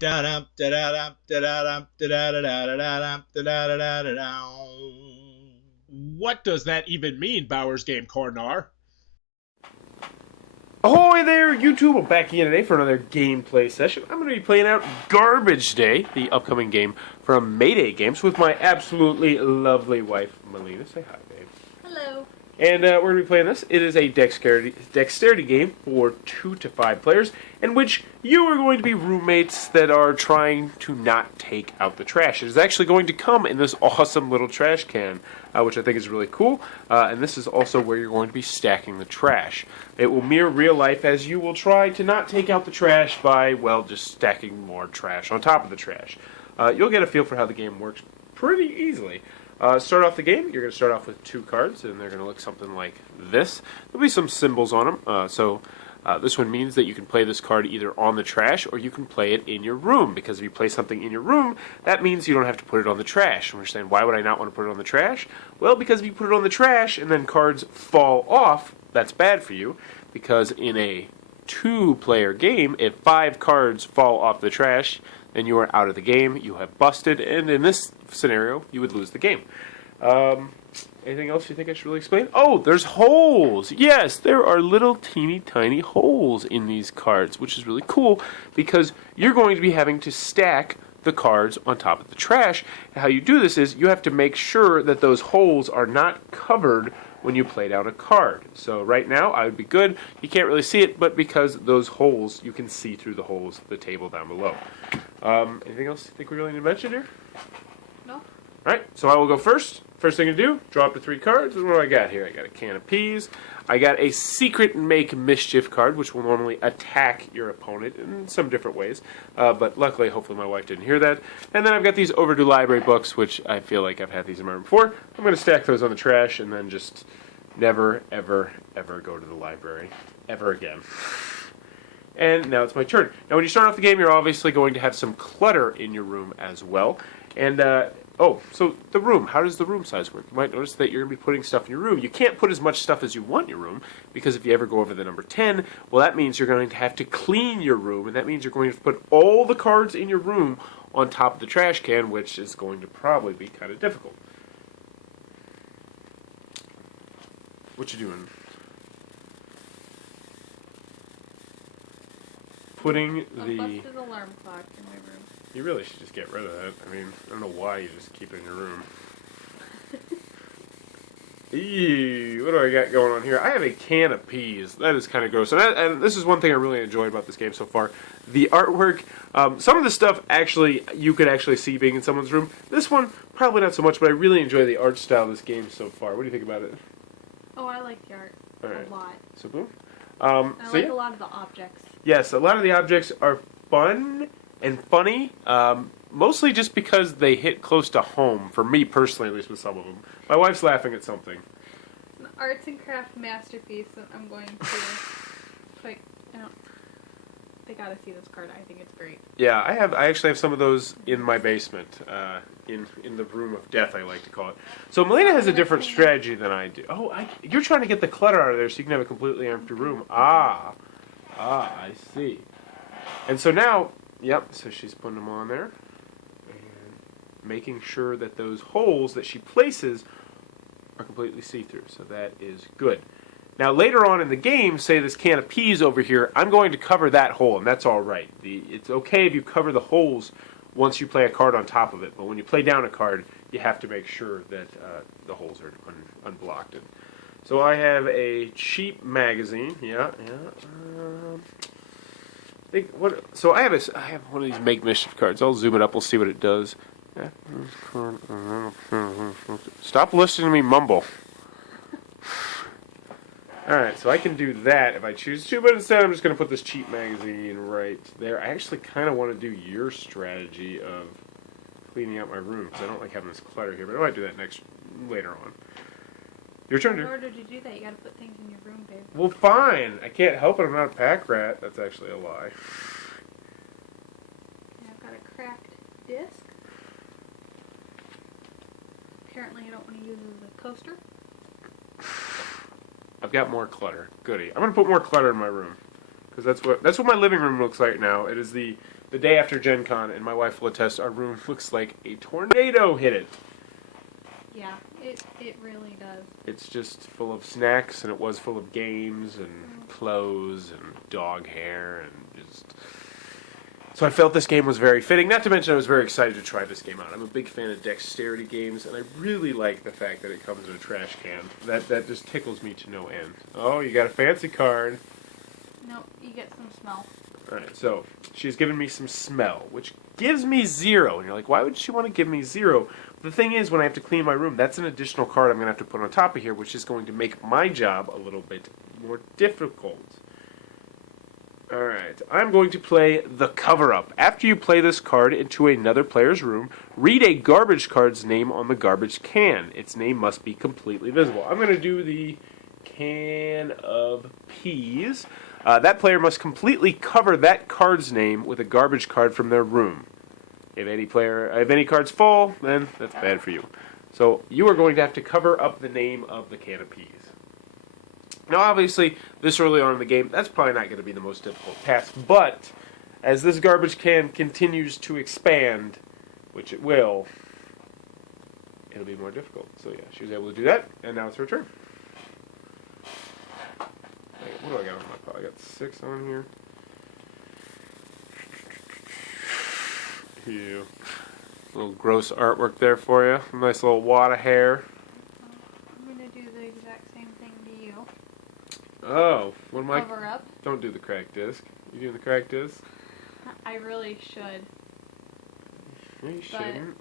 Da-dum, da-da-dum, da-da-dum, da-da-da-da-da-dum, da-da-da-da-da-dum. What does that even mean, Bowers Game Corner? Ahoy there, YouTube! I'm back again today for another gameplay session. I'm going to be playing out Garbage Day, the upcoming game from Mayday Games, with my absolutely lovely wife, Melina. Say hi, babe. Hello. And we're going to be playing this. It is a dexterity game for 2 to 5 players, in which you are going to be roommates that are trying to not take out the trash. It is actually going to come in this awesome little trash can, which I think is really cool. And this is also where you're going to be stacking the trash. It will mirror real life, as you will try to not take out the trash by, well, just stacking more trash on top of the trash. You'll get a feel for how the game works pretty easily. Start off the game, you're going to start off with 2 cards, and they're going to look something like this. There'll be some symbols on them. This one means that you can play this card either on the trash or you can play it in your room. Because if you play something in your room, that means you don't have to put it on the trash. And we're saying, why would I not want to put it on the trash? Well, because if you put it on the trash and then cards fall off, that's bad for you. Because in a 2-player game, if 5 cards fall off the trash, then you are out of the game. You have busted, and in this scenario, you would lose the game. Anything else you think I should really explain? Oh, there's holes! Yes, there are little teeny tiny holes in these cards, which is really cool because you're going to be having to stack the cards on top of the trash. And how you do this is you have to make sure that those holes are not covered when you play down a card. So right now, I would be good. You can't really see it, but because those holes, you can see through the holes of the table down below. Anything else you think we really need to mention here? No. Alright, so I will go first. First thing to do, draw up to 3 cards. What do I got here? I got a can of peas. I got a secret make mischief card, which will normally attack your opponent in some different ways. But luckily, hopefully my wife didn't hear that. And then I've got these overdue library books, which I feel like I've had these in my room before. I'm going to stack those on the trash and then just never, ever, ever go to the library ever again. And now it's my turn. Now when you start off the game, you're obviously going to have some clutter in your room as well. And, so the room. How does the room size work? You might notice that you're going to be putting stuff in your room. You can't put as much stuff as you want in your room, because if you ever go over the number 10, well, that means you're going to have to clean your room, and that means you're going to have to put all the cards in your room on top of the trash can, which is going to probably be kind of difficult. What you doing? Putting A busted alarm clock in my room. You really should just get rid of that. I mean, I don't know why you just keep it in your room. Eee, what do I got going on here? I have a can of peas. That is kind of gross. And this is one thing I really enjoyed about this game so far. The artwork, some of the stuff actually, you could actually see being in someone's room. This one, probably not so much, but I really enjoy the art style of this game so far. What do you think about it? Oh, I like the art a lot. So boom. I like a lot of the objects. Yes, a lot of the objects are fun and funny, mostly just because they hit close to home, for me personally, at least with some of them. My wife's laughing at something. It's an arts and craft masterpiece that I'm going to put, they gotta see this card. I think it's great. Yeah, I actually have some of those in my basement, in the room of death, I like to call it. So Melina has a different strategy than I do. Oh, you're trying to get the clutter out of there so you can have a completely empty room. I see. And so now, yep, so she's putting them on there. And making sure that those holes that she places are completely see-through. So that is good. Now later on in the game, say this can of peas over here, I'm going to cover that hole, and that's all right. It's okay if you cover the holes once you play a card on top of it, but when you play down a card, you have to make sure that the holes are unblocked. So I have a cheap magazine. So I have one of these make mischief cards. I'll zoom it up. We'll see what it does. Stop listening to me mumble. Alright, so I can do that if I choose to, but instead I'm just going to put this cheap magazine right there. I actually kind of want to do your strategy of cleaning out my room, because I don't like having this clutter here, but I might do that later on. Your turn, In dear. order to do that, you gotta put things in your room, babe. Well, fine. I can't help it. I'm not a pack rat. That's actually a lie. Yeah, I've got a cracked disc. Apparently I don't want to use it as a coaster. I've got more clutter. Goody. I'm going to put more clutter in my room, because that's what my living room looks like now. It is the the day after Gen Con, and my wife will attest, our room looks like a tornado hit it. Yeah, it really does. It's just full of snacks, and it was full of games and clothes and dog hair and just... So I felt this game was very fitting. Not to mention I was very excited to try this game out. I'm a big fan of dexterity games, and I really like the fact that it comes in a trash can. That just tickles me to no end. Oh, you got a fancy card. Nope, you get some smell. Alright, so she's given me some smell, which gives me 0. And you're like, why would she want to give me 0? The thing is, when I have to clean my room, that's an additional card I'm going to have to put on top of here, which is going to make my job a little bit more difficult. Alright, I'm going to play the cover-up. After you play this card into another player's room, read a garbage card's name on the garbage can. Its name must be completely visible. I'm going to do the can of peas. That player must completely cover that card's name with a garbage card from their room. If any cards fall, then that's bad for you. So you are going to have to cover up the name of the can of peas. Now, obviously, this early on in the game, that's probably not going to be the most difficult task, but as this garbage can continues to expand, which it will, it'll be more difficult. So yeah, she was able to do that, and now it's her turn. Wait, what do I got on my pile? I got 6 on here. Ew. Little gross artwork there for you. Nice little wad of hair. I'm going to do the exact same thing to you. Oh, what am I? Cover up. Don't do the cracked disc. You doing the cracked disc? I really should. No, you But shouldn't.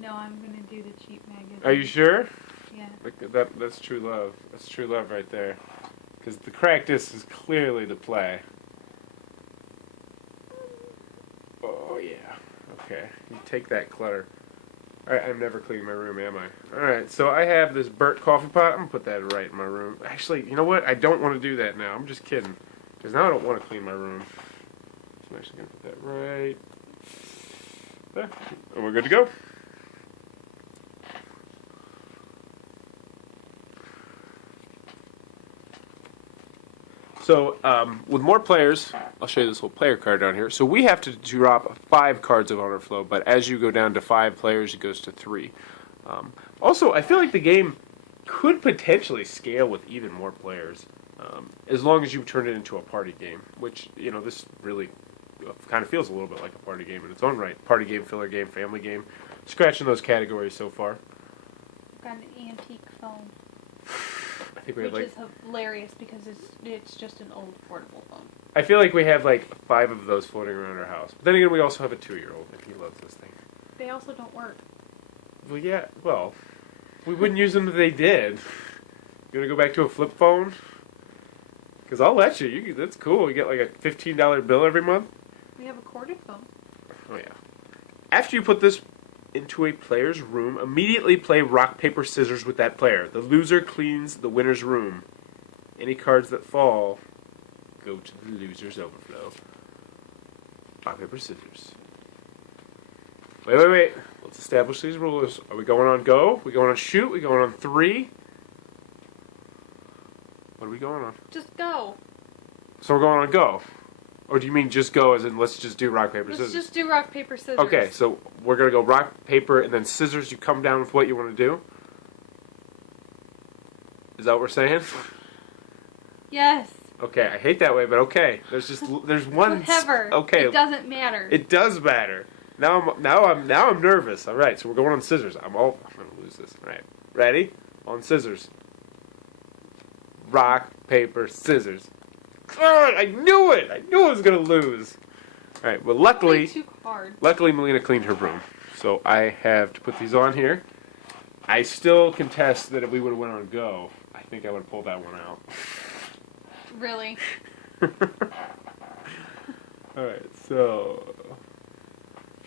no, I'm going to do the cheap magazine. Are you sure? Yeah. That's true love. That's true love right there. Because the cracked disc is clearly the play. Oh, yeah. Okay. You take that clutter. Alright, I'm never cleaning my room, am I? Alright, so I have this burnt coffee pot. I'm going to put that right in my room. Actually, you know what? I don't want to do that now. I'm just kidding. Because now I don't want to clean my room. So I'm actually going to put that right there. And we're good to go. So, with more players, I'll show you this little player card down here. So we have to drop 5 cards of Honor Flow, but as you go down to 5 players, it goes to 3. Also, I feel like the game could potentially scale with even more players, as long as you turn it into a party game, which, you know, this really kind of feels a little bit like a party game in its own right. Party game, filler game, family game. Scratching those categories so far. Got an antique phone. I think we have Which is hilarious because it's just an old portable phone. I feel like we have like 5 of those floating around our house. But then again, we also have a 2-year-old, and he loves this thing. They also don't work. Well, yeah, well, we wouldn't use them if they did. You want to go back to a flip phone? Because I'll let you. That's cool. You get like a $15 bill every month. We have a corded phone. Oh, yeah. After you put this into a player's room, immediately play rock, paper, scissors with that player. The loser cleans the winner's room. Any cards that fall go to the loser's overflow. Rock, paper, scissors. Wait. Let's establish these rules. Are we going on go? We going on shoot? We going on 3? What are we going on? Just go. So we're going on go. Or do you mean just go as in let's just do rock, paper, scissors? Let's just do rock, paper, scissors. Okay, so we're going to go rock, paper, and then scissors. You come down with what you want to do? Is that what we're saying? Yes. Okay, I hate that way, but okay. There's one. Whatever. Okay. It doesn't matter. It does matter. Now I'm nervous. All right, so we're going on scissors. I'm going to lose this. All right. Ready? On scissors. Rock, paper, scissors. God, I knew it. I knew I was going to lose. All right. Well, luckily Melina cleaned her room. So I have to put these on here. I still contest that if we would have went on go, I think I would have pulled that one out. Really? Alright, so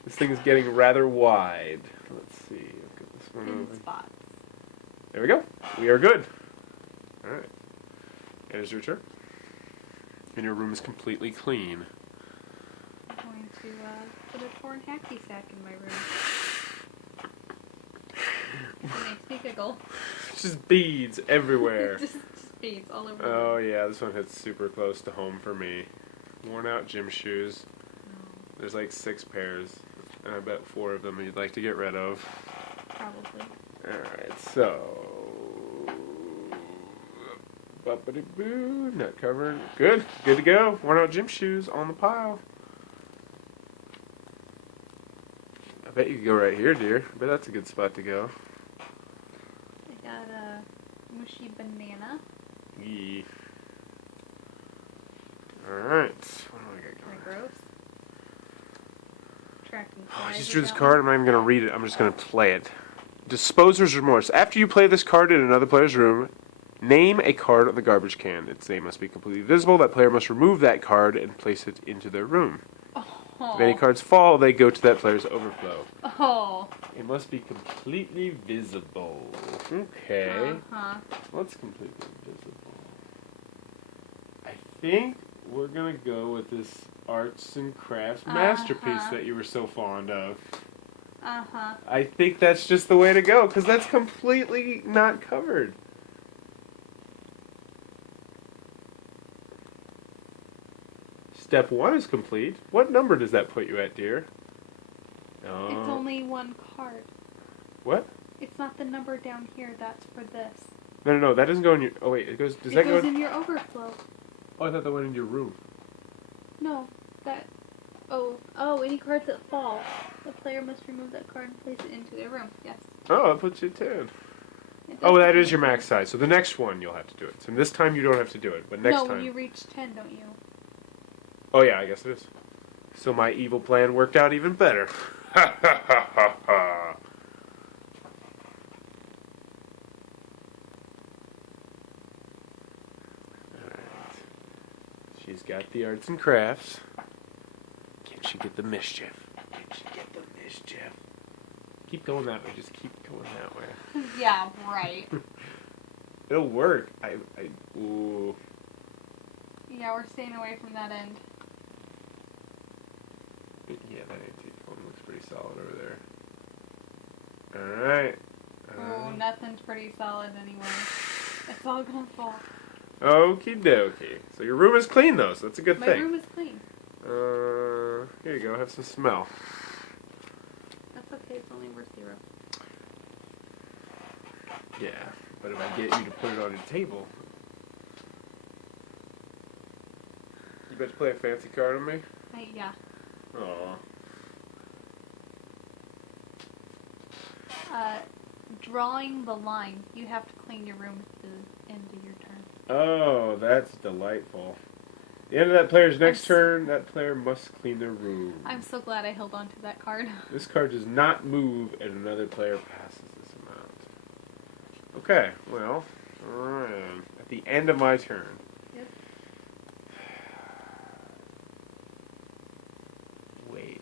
this thing is getting rather wide. Let's see. Get this one In over. spots. There we go. We are good. Alright. And it's your turn. And your room is completely clean. I'm going to put a torn hacky sack in my room. It makes me giggle. Just beads everywhere. just beads all over. Oh yeah, this one hits super close to home for me. Worn out gym shoes. There's like 6 pairs, and I bet 4 of them you'd like to get rid of. Probably. Alright, so... Buppity-boo, not covered. Good, good to go. Worn out gym shoes on the pile. I bet you could go right here, dear. I bet that's a good spot to go. I got a mushy banana. Yeah. Alright. What do I got Kind going? of gross. Attracting Oh, I flies just with drew this that card. one. I'm not even going to read it. I'm just going to play it. Disposer's Remorse. After you play this card in another player's room, name a card on the garbage can. Its name must be completely visible. That player must remove that card and place it into their room. Oh. If any cards fall, they go to that player's overflow. Oh. It must be completely visible. Okay. Uh-huh. What's completely visible? I think we're going to go with this arts and crafts masterpiece that you were so fond of. Uh-huh. I think that's just the way to go, because that's completely not covered. Step 1 is complete. What number does that put you at, dear? It's only one card. What? It's not the number down here. That's for this. No, that doesn't go in your... Oh, wait, it goes... Does It that goes go in your overflow. Oh, I thought that went in your room. No, that... Oh, any cards that fall. The player must remove that card and place it into their room. Yes. Oh, that puts you at 10. It Oh, does that put is you your at max size. So the next one you'll have to do it. So this time you don't have to do it, but next no, time... when you reach 10, don't you? Oh, yeah, I guess it is. So my evil plan worked out even better. Ha ha ha ha ha. Alright. She's got the arts and crafts. Can she get the mischief? Can she get the mischief? Keep going that way. Just keep going that way. Yeah, right. It'll work. Ooh. Yeah, we're staying away from that end. Yeah, that antique one looks pretty solid over there. Alright. Oh, nothing's pretty solid anyway. It's all gonna fall. Okie dokie. So your room is clean though, so that's a good My thing. room is clean. Here you go, have some smell. That's okay, it's only worth 0. Yeah, but if I get you to put it on your table. You bet to play a fancy card on me? Yeah. Aw. Drawing the line. You have to clean your room at the end of your turn. Oh, that's delightful. The end of that player's next turn, that player must clean their room. I'm so glad I held on to that card. This card does not move and another player passes this amount. Okay, well, alright. At the end of my turn. Yep. Wait.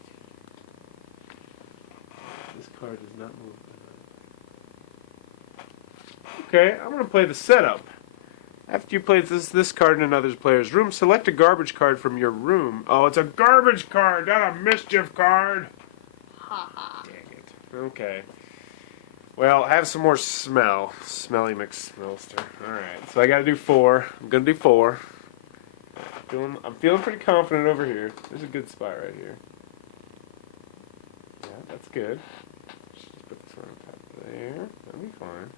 This card does not move. Okay, I'm going to play the setup. After you play this card in another player's room, select a garbage card from your room. Oh, it's a garbage card, not a mischief card. Ha ha. Dang it. Okay. Well, have some more smell. Smelly McSmellster. Alright, so I got to do 4. I'm going to do 4. I'm feeling pretty confident over here. There's a good spot right here. Yeah, that's good. Just put this one on top there. That'll be fine.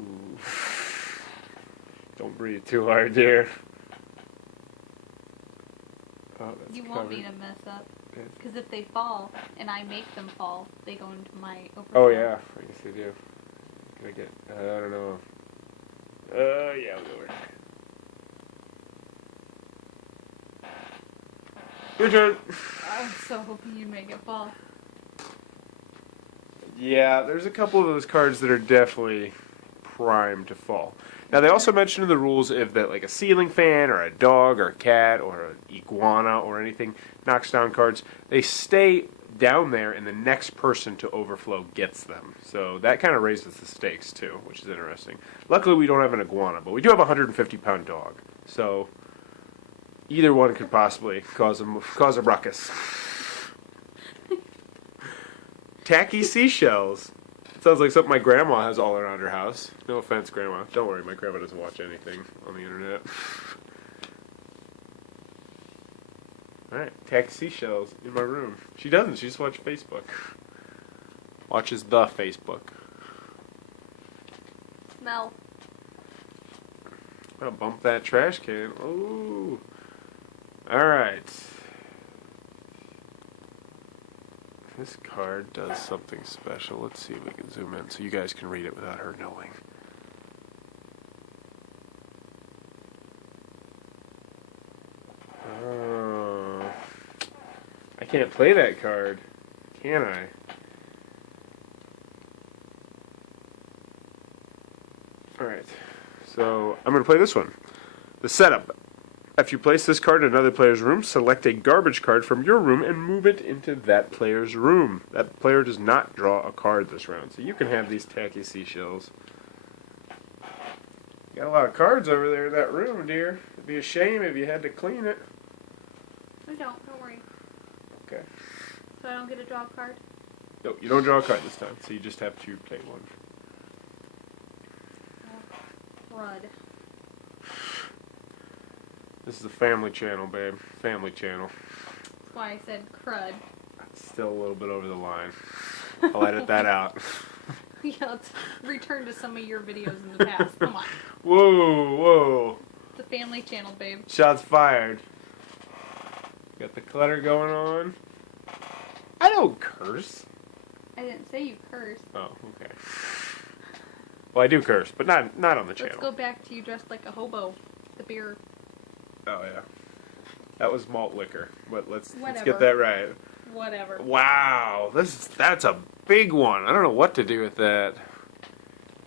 Ooh. Don't breathe too hard, dear. Oh, that's You covered. want me to mess up. Yes. Because if they fall, and I make them fall, they go into my overflow. Oh, yeah. I guess they do. Can I get... I don't know. Yeah, I'll go over here. Your turn. I was so hoping you'd make it fall. Yeah, there's a couple of those cards that are definitely primed to fall. Now, they also mention in the rules if that like a ceiling fan or a dog or a cat or an iguana or anything knocks down cards, they stay down there and the next person to overflow gets them. So that kind of raises the stakes too, which is interesting. Luckily, we don't have an iguana, but we do have a 150-pound dog. So either one could possibly cause a ruckus. Tacky seashells. Sounds like something my grandma has all around her house. No offense, Grandma. Don't worry, my grandma doesn't watch anything on the internet. Alright, tacky seashells in my room. She doesn't, she just watches Facebook. Watches the Facebook. Smell. I'm gonna bump that trash can. Ooh. Alright. This card does something special. Let's see if we can zoom in so you guys can read it without her knowing. Oh. I can't play that card, can I? Alright, so I'm going to play this one. The setup. After you place this card in another player's room, select a garbage card from your room and move it into that player's room. That player does not draw a card this round, so you can have these tacky seashells. You got a lot of cards over there in that room, dear. It'd be a shame if you had to clean it. I don't worry. Okay. So I don't get to draw a card? No, you don't draw a card this time, so you just have to take one. Crud. This is a family channel, babe. Family channel. That's why I said crud. Still a little bit over the line. I'll edit that out. Yeah, let's return to some of your videos in the past. Come on. Whoa, whoa. It's a family channel, babe. Shots fired. Got the clutter going on. I don't curse. I didn't say you cursed. Oh, okay. Well, I do curse, but not on the channel. Let's go back to you dressed like a hobo. The beer. Oh, yeah. That was malt liquor, but let's get Whatever. that right. Whatever. Wow, that's a big one. I don't know what to do with that.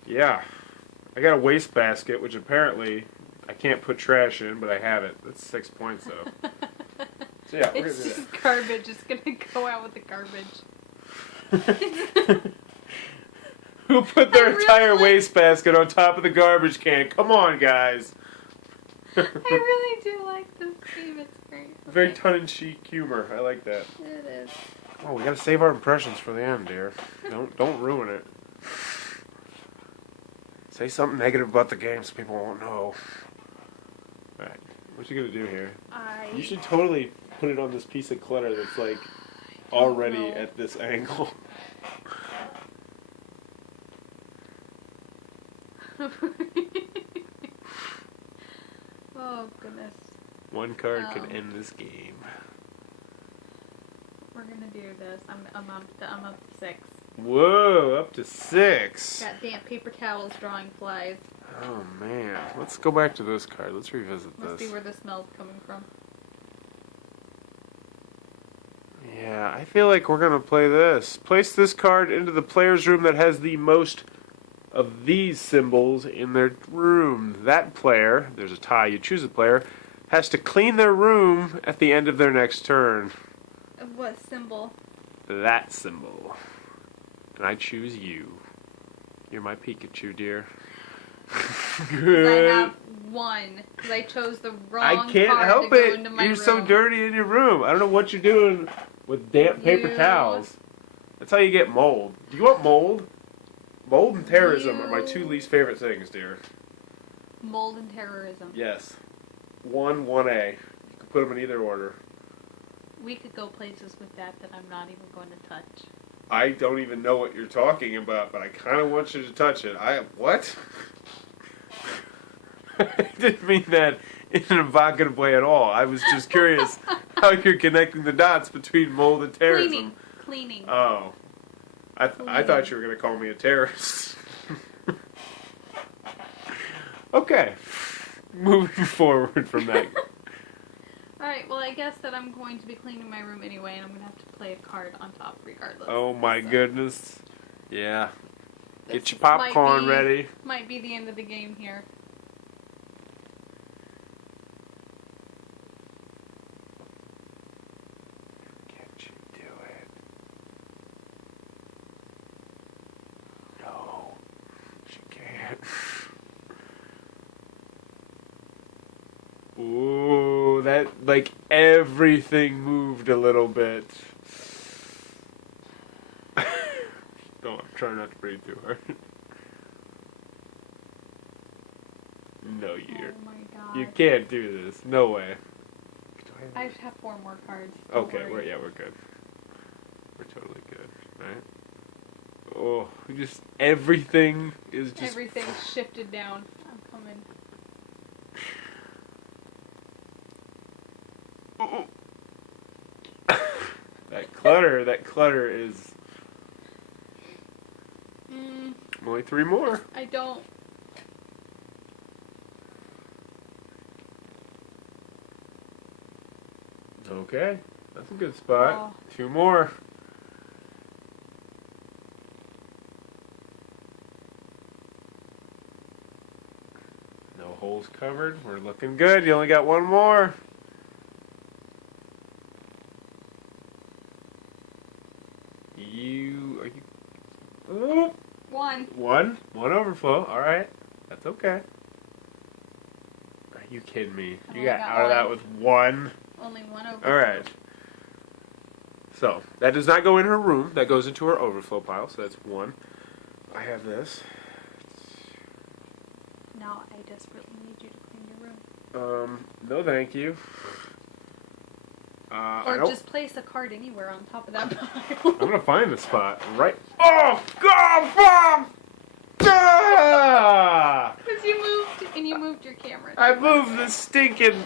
Yeah. I got a wastebasket, which apparently I can't put trash in, but I have it. That's 6 points, though. So, yeah, we're It's gonna do just garbage. It's gonna go out with the garbage. that. Who put their entire wastebasket on top of the garbage can? Come on, guys. I really do like this game. It's great. Very Okay. tongue-in-cheek humor. I like that. It is. Oh, we gotta save our impressions for the end, dear. Don't ruin it. Say something negative about the game so people won't know. Alright, what you gonna do here? You should totally put it on this piece of clutter that's like already know. at this angle. Oh goodness. One card can end this game. We're gonna do this. I'm up to 6. Whoa, up to 6. Got damp paper towels, drawing flies. Oh man, let's go back to this card. Let's revisit Let's this. see where the smell's coming from. Yeah, I feel like we're gonna play this. Place this card into the player's room that has the most of these symbols in their room. That player, there's a tie, you choose a player, has to clean their room at the end of their next turn. What symbol? That symbol. And I choose you. You're my Pikachu, dear. Good. I have 1, because I chose the wrong I can't card help to go it. into my You're room. so dirty in your room. I don't know what you're doing with damp paper You- towels. That's how you get mold. Do you want mold? Mold and terrorism are my 2 least favorite things, dear. Mold and terrorism. Yes. 1A. You can put them in either order. We could go places with that I'm not even going to touch. I don't even know what you're talking about, but I kind of want you to touch it. What? I didn't mean that in an evocative way at all. I was just curious how you're connecting the dots between mold and terrorism. Cleaning. Oh. I thought you were going to call me a terrorist. Okay. Moving forward from that. Alright, well I guess that I'm going to be cleaning my room anyway, and I'm going to have to play a card on top regardless. Oh my So, goodness. Yeah. Get this your popcorn might be- ready. Might be the end of the game here. Can't you do it? No. She can't. Ooh, that, like, everything moved a little bit. No, I'm trying not to breathe too hard. No, Oh my god. you can't do this. No way. Do I I have 4 more cards. Don't Okay, worry. we're good. We're totally good, right? Oh, everything is just... Everything's shifted down. I'm coming. That clutter is... Only 3 more. I don't. Okay, that's a good spot. Oh. 2 more. No holes covered. We're looking good. You only got 1 more. Are you? Oh. 1. One overflow. All right, that's okay. Are you kidding me? I You only got got out of that one. with 1. Only 1 over. All right. So that does not go in her room. That goes into her overflow pile. So that's 1. I have this. Now I desperately need you to clean your room. No, thank you. Or just place a card anywhere on top of that pile. I'm gonna find the spot right. Oh God, Bob! Ah! Because you moved your camera. I moved the stinking.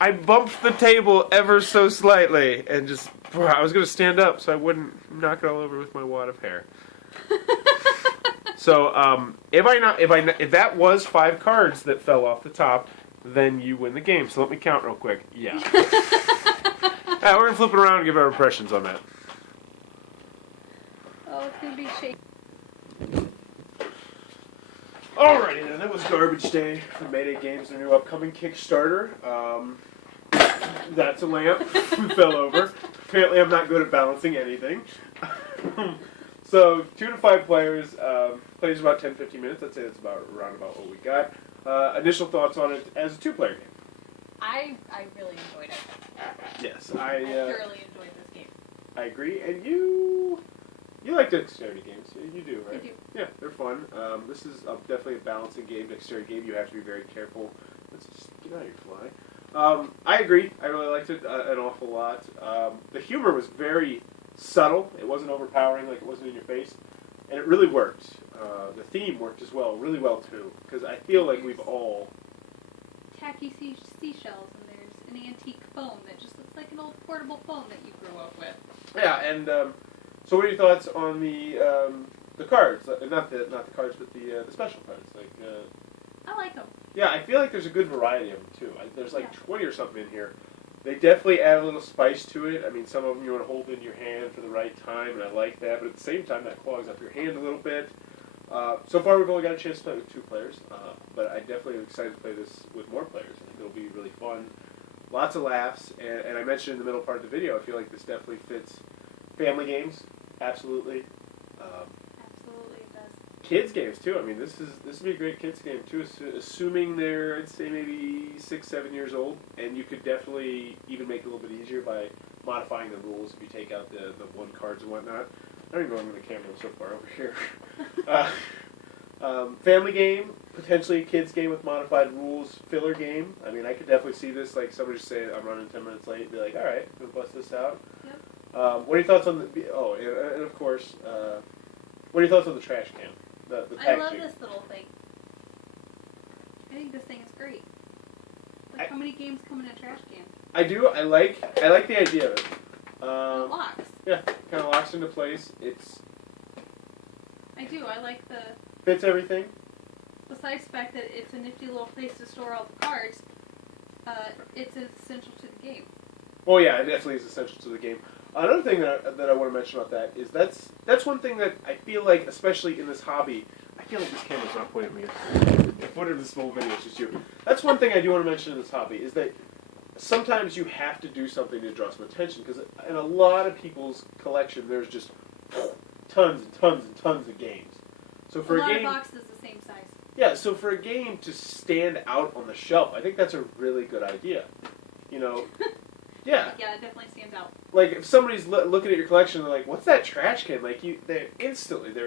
I bumped the table ever so slightly, and just. I was gonna stand up so I wouldn't knock it all over with my wad of hair. So, if that was 5 cards that fell off the top, then you win the game. So let me count real quick. Yeah. We're gonna flip it around and give our impressions on that. Oh, it's gonna be shaky. Alrighty then, that was Garbage Day for Mayday Games, their new upcoming Kickstarter. That's a lamp who fell over. Apparently I'm not good at balancing anything. So 2 to 5 players, plays about 10-15 minutes. I'd say that's around about what we got. Initial thoughts on it as a 2-player game. I really enjoyed it. Yes, I thoroughly enjoyed this game. I agree. And you like dexterity games. You do, right? I do. Yeah, they're fun. This is definitely a balancing game, dexterity game. You have to be very careful. Let's just get out of your fly. I agree. I really liked it an awful lot. The humor was very subtle. It wasn't overpowering, like it wasn't in your face. And it really worked. The theme worked as well, really well too. Because I feel like we've all... Tacky seashells, and there's an antique phone that just looks like an old portable phone that you grew up with. Yeah, and so what are your thoughts on the cards? Not the cards, but the special cards. Like, I like them. yeah, I feel like there's a good variety of them too. There's like 20 or something in here. They definitely add a little spice to it. I mean, some of them you want to hold in your hand for the right time, and I like that. But at the same time, that clogs up your hand a little bit. So far, we've only got a chance to play with 2 players, but I definitely am excited to play this with more players. I think it'll be really fun. Lots of laughs, and I mentioned in the middle part of the video, I feel like this definitely fits family games, absolutely. Absolutely, it does. Kids games too. I mean, this would be a great kids game too, assuming they're, I'd say, maybe 6-7 years old, and you could definitely even make it a little bit easier by modifying the rules if you take out the 1 cards and whatnot. I don't even know I'm in the camera so far over here. Family game, potentially a kids game with modified rules, filler game. I mean, I could definitely see this, like somebody just say, I'm running 10 minutes late, and be like, alright, we'll bust this out. Yep. What are your thoughts on the, and of course, what are your thoughts on the trash can? The I love packaging? this little thing. I think this thing is great. Like, how many games come in a trash can? I do, I like the idea of it. It locks. Yeah, kind of locks into place. I do. I like the... Fits everything. Besides the fact that it's a nifty little place to store all the cards, it's essential to the game. Well, yeah, it definitely is essential to the game. Another thing that I want to mention about that is that's one thing that I feel like, especially in this hobby, I feel like this camera's not pointing at me. Whatever this whole video is just you. That's one thing I do want to mention in this hobby is that sometimes you have to do something to draw some attention, because in a lot of people's collection, there's just tons and tons and tons of games. So for a lot game, of boxes the same size. yeah, so for a game to stand out on the shelf, I think that's a really good idea. You know, yeah. Yeah, it definitely stands out. Like if somebody's looking at your collection, they're like, "What's that trash can?" Like they're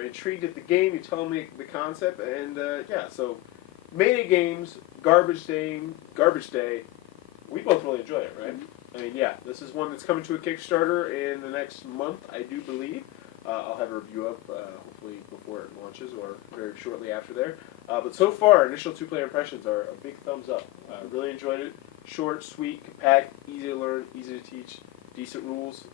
intrigued at the game. You tell them the concept, and yeah. So, Mayday Games, Garbage Day, we both really enjoy it, right? I mean, yeah, this is one that's coming to a Kickstarter in the next month, I do believe. I'll have a review up hopefully before it launches or very shortly after there. But so far, initial 2-player impressions are a big thumbs up. Really enjoyed it. Short, sweet, compact, easy to learn, easy to teach, decent rules,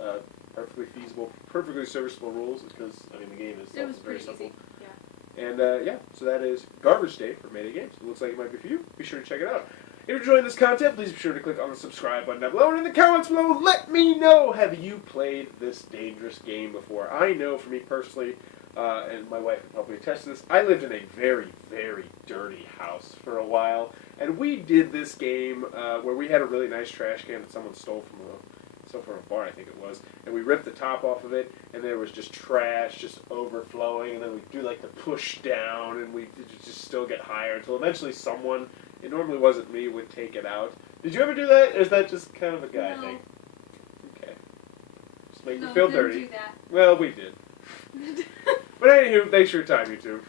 perfectly feasible, perfectly serviceable rules because, I mean, the game is very simple. Easy. Yeah. And yeah, so that is Garbage Day for Mayday Games. It looks like it might be for you. Be sure to check it out. If you're enjoying this content, please be sure to click on the subscribe button down below. And in the comments below, let me know, have you played this dangerous game before? I know for me personally, and my wife would probably attest to this, I lived in a very, very dirty house for a while. And we did this game where we had a really nice trash can that someone stole from a bar, I think it was, and we ripped the top off of it, and there was just trash just overflowing, and then we'd do like the push down, and we just still get higher until eventually someone, it normally wasn't me, would take it out. Did you ever do that, or is that just kind of a guy thing? Okay. Just make me feel dirty. Do that. Well, we did. But anywho, thanks for your time, YouTube.